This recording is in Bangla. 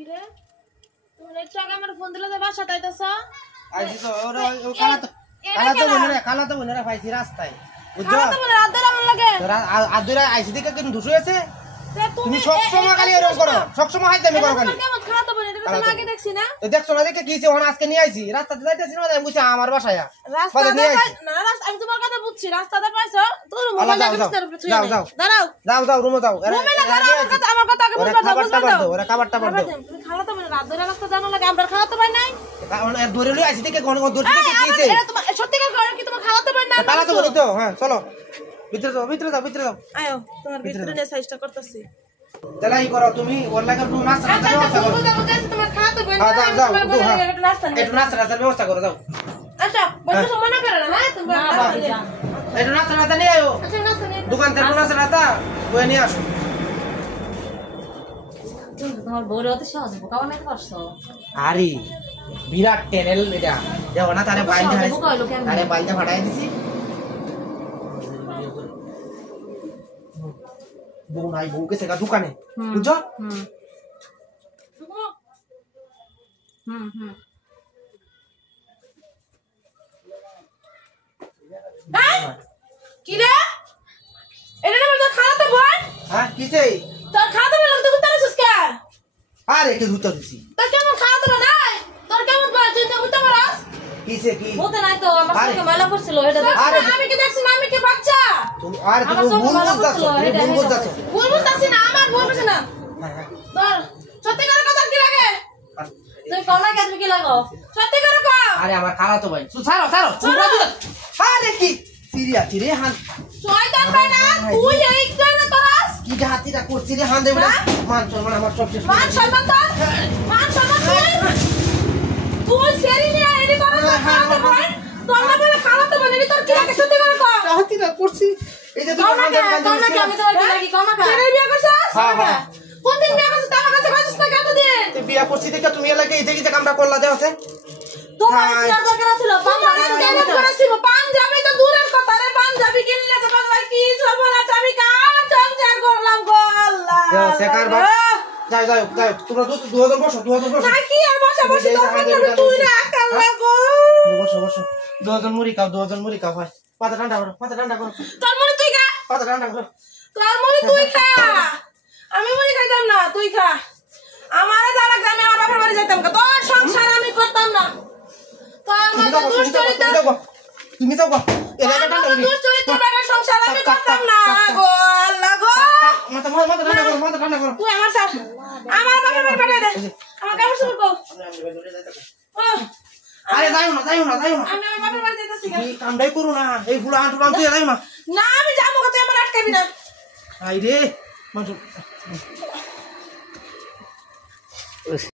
কি রে তুমি একটু আগে আমার ফোন দিলে যে বাসাতে আইতাছ আইছি তো ওরে ও কালা তো বনেরা পাইছি রাস্তায় বুঝছো কালা তো বনে রাত ধরে আমার লাগে তোরা আদুরা আইছি দিকে কেন দুশো আছে তুমি সব সময় খালি এরকম করো সব সময় হাইতে আমি করো খালি কেমন খালা তো বনে এটা তো আগে দেখছি না তো দেখছো না দেখে কিছে ওখানে আজকে নিয়ে আইছি রাস্তাতে যাইতেছি না আমি বুঝছি আমার বাসায় রাস্তাতে না রাস্তা আমি তোমার কথা বুঝছি রাস্তাতে পাইছো তোর মোবাইল বিছনার উপরে ছুঁয়ে দাও দাঁড়াও রুমে যাও রুমে না দাঁড়াও আমার কথা আগে বুঝবা দাও ওরা খাবারটা পার দাও তুমি খালা তো বনে রাত ধরে রাস্তা জানা লাগে আমরা খালা তো পাই নাই কারণ এর ধরে লই আইছি দিকে কোন দূর থেকে কিছে এটা তোমার সত্যিকার করে কি তোমার খালা তো পাই না কালা তো বলি তো হ্যাঁ চলো ভিতরে যাও আয়ো তোমার ভিতরে নে সাইজটা করতেছি তালাই করো তুমি ওর লাগা একটু নাস্তা তোমার খালা তো পাই না যাও একটু নাস্তা ব্যবস্থা করো যাও আচ্ছা বন্ধু তো মনে করে না তুমি একটু নাস্তা নিয়ে আয়ো আচ্ছা নাস্তা নিয়ে দোকান থেকে নাস্তা ওই নিয়ে আসো তোমার বউরে অত সহজে বোকা বানাইতে পারছো আরে বিরাট টেনেল এটা যাও না তারে বাইন্দা ফাটাই দিছি বউ নাই বউকে সেকা দোকানে বুঝছো কি রে এটা না বলতো খালা তো বোন হ্যাঁ কিছে তোর খালা তো বোন তুই কোথায় আছিস কে আরে কে ধুতা দিছি তোর কেমন খালা তো নাই তোর কেমন বাল তুই তো পারস কিছে কি বলতে নাই তো আমার সঙ্গে মেলা করছিল এটা আরে আমি কি দেখছি না আমি কি বাচ্চা তুমি আরে তুমি ভুল বুঝাছো ভুল বুঝতাছি না আমার ভুল বুঝছ না তোর সত্যি করে কথা কি লাগে তুই কোন না কেন কি লাগো সত্যি করে কও আরে আমার খালা তো ভাই ছাড়ো আরে কি সিরিয়া রে হান শয়তান ভাই না তুই এই কেন করস কি হাতিটা করছিস রে হান দেবো মান সম্মান আমার সব শেষ মান সম্মান তোর মান সম্মান তুই সেরি নিয়ে এডি করস খালা ভাই তোর না বলে খালা তো বলে তোর কি লাগে সত্যি করে কও হাতিটা করছি এই যে কোন না আমি তোমার কি লাগি কোন না ছেড়ে বিয়ে করছস হ্যাঁ কোন দিন বিয়ে করছস আমার কাছে কইছিস না কত দিন তুই বিয়া করছিস দেখে তুমি এলাকে এই যে কামটা করলা দেও আছে তোমার সিয়ার দরকার ছিল পাঞ্জাবি করেছিল পাঞ্জাবি তো দূরের কথা রে পাঞ্জাবি কিনলে তো ভাই কি সর্বনাশ আমি কার সংসার করলাম গো আল্লাহ যাও শেখার বাপ যাও তোমরা দুজন বসো না কি আর বসে তো পাঞ্জাবি তুই রাখ আল্লাহ গো বসো দুজন মুড়ি খাও ভাই পাতা ঠান্ডা করো তোর মুড়ি তুই খা পাতা ঠান্ডা করো তোর মুড়ি তুই খা আমি মুড়ি খাইতাম না তুই খা আমারে যা লাগবে আমি আমার বাবার বাড়ি যেতাম তোর সংসার আমি করতাম না তুমি যাও এলাকা ঠান্ডা করবি দুশ্চরিত্র বেটার সংসার আমি করতাম না গো আল্লাহ গো মাথা ঠান্ডা করো তুই আমার সাথে আমার বাবার বাড়ি পাঠিয়ে দে আমার কাপড় শুরু কর আরে যাইও না আমি আমার বাবার বাড়ি যেতেছি এই কামটাই করো না এই ফুলা আঁটু তুই যাইও না না আমি যাবো তুই আমার আটকাবি না আই রে